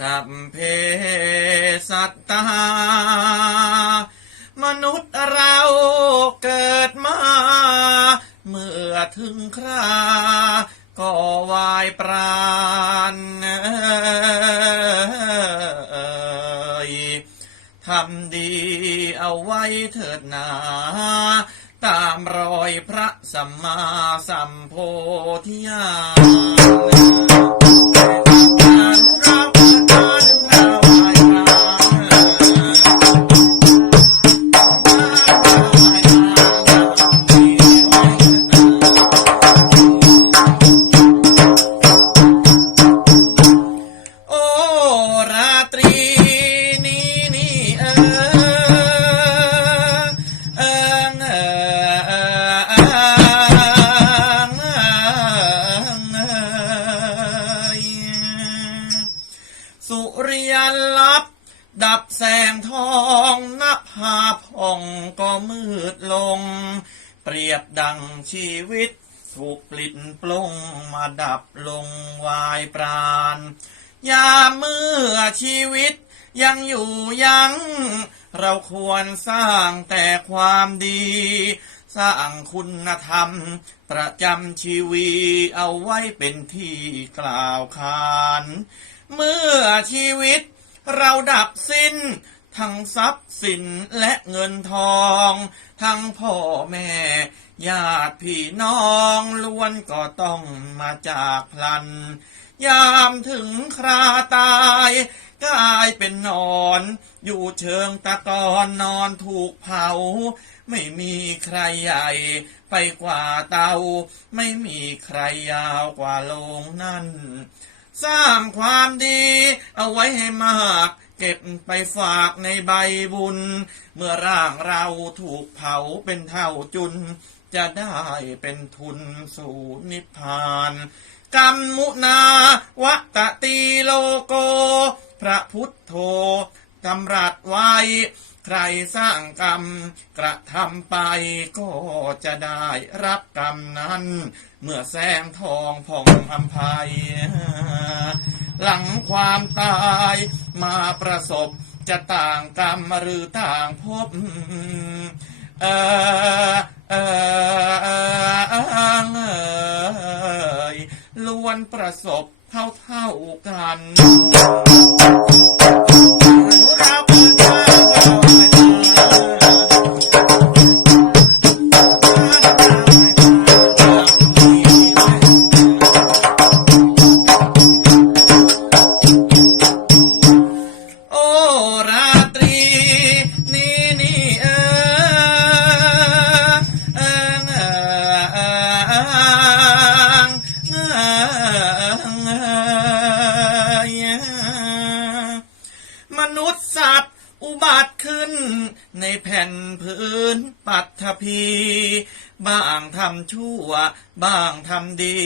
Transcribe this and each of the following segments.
สัพเพสัตตามนุษย์เราเกิดมา เมื่อถึงคราก็วายปราณทำดีเอาไว้เถิดหนาตามรอยพระสัมมาสัมโพธิญาณ องนภาผ่องก็มืดลง เปรียบดังชีวิต ถูกปลิดปลงมาดับลงวายปราณยามเมื่อชีวิตยังอยู่ยัง เราควรสร้างแต่ความดี สร้างคุณธรรม ประจำชีวีเอาไว้เป็นที่กล่าวขาน เมื่อชีวิตเราดับสิ้น ทั้งทรัพย์สินและเงินทอง ทั้งพ่อแม่ญาติพี่น้องล้วนก็ต้องมาจากพลัน ยามถึงคราตายกลายเป็นนอน อยู่เชิงตะกอนนอนถูกเผา ไม่มีใครใหญ่ไปกว่าเตา ไม่มีใครยาวกว่าโลงนั่น สร้างความดีเอาไว้ให้มาก เก็บไปฝากในใบบุญ เมื่อร่างเราถูกเผาเป็นเท่าจุน จะได้เป็นทุนสู่นิพพานกรรมมุนาวะตะตีโลโก พระพุทโธกำรัดไว้ ใครสร้างกรรม กระทำไปก็จะได้รับกรรมนั้น เมื่อแสงทองผ่องอำภัย หลังความตาย มาประสบ จะต่างกรรมหรือต่างภพเออเออเออเออเอยล้วนประสบเท่าเท่ากัน มนุษย์สัตว์อุบัติขึ้น ในแผ่นพื้นปัทภีบ้างทำชั่ว บ้างทำดี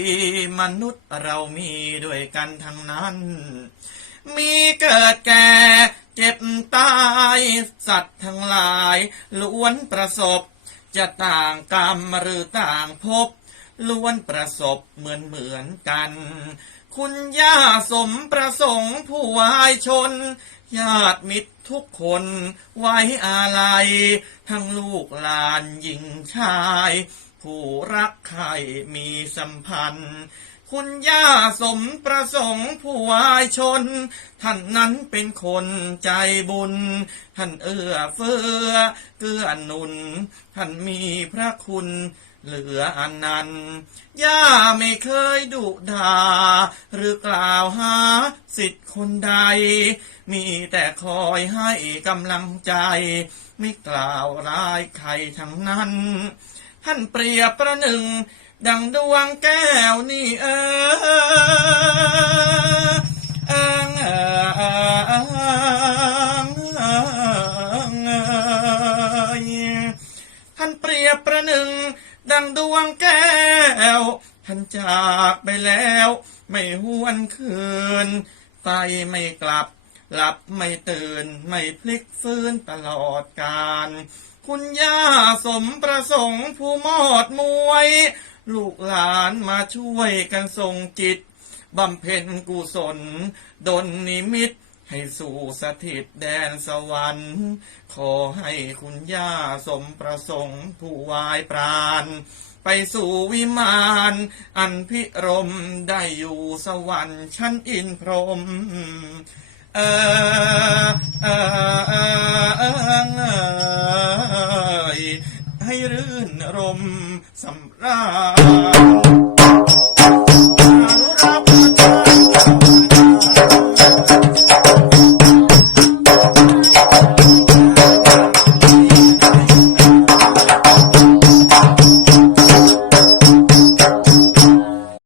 มนุษย์เรามีด้วยกันทั้งนั้น มีเกิดแก่เจ็บตายสัตว์ทั้งหลายล้วนประสบ จะต่างกรรมหรือต่างภพ ล้วนประสบเหมือนเหมือนกัน คุณย่าสมประสงค์ผู้วายชน ญาติมิตรทุกคนไว้อาลัย ทั้งลูกหลานหญิงชาย ผู้รักใครมีสัมพันธ์ คุณย่าสมประสงค์ผู้วายชน ท่านนั้นเป็นคนใจบุญ ท่านเอื้อเฟื้อเกื้อหนุน ท่านมีพระคุณเหลืออันนั้นย่าไม่เคยดุดาหรือกล่าวหาสิทธิ์คนใด มีแต่คอยให้กำลังใจ ไม่กล่าวร้ายใครทั้งนั้น ท่านเปรียบประหนึ่ง ดังดวงแก้วนี่เออเองเออเออเองท่านเปรียบประหนึ่ง ดังดวงแก้ว ท่านจากไปแล้ว ไม่หวนคืนไปไม่กลับ หลับไม่ตื่น ไม่พลิกฟื้นตลอดกาลคุณย่าสมประสงค์ผู้มอดมวย ลูกหลานมาช่วยกันส่งจิตบำเพ็ญกุศลดลนิมิตให้สู่สถิตแดนสวรรค์ ขอให้คุณย่าสมประสงค์ผู้วายปราณ ไปสู่วิมาน อันพิรมได้อยู่สวรรค์ชั้นอินพรหมเออเออเออ ให้รื่นรมสำราญ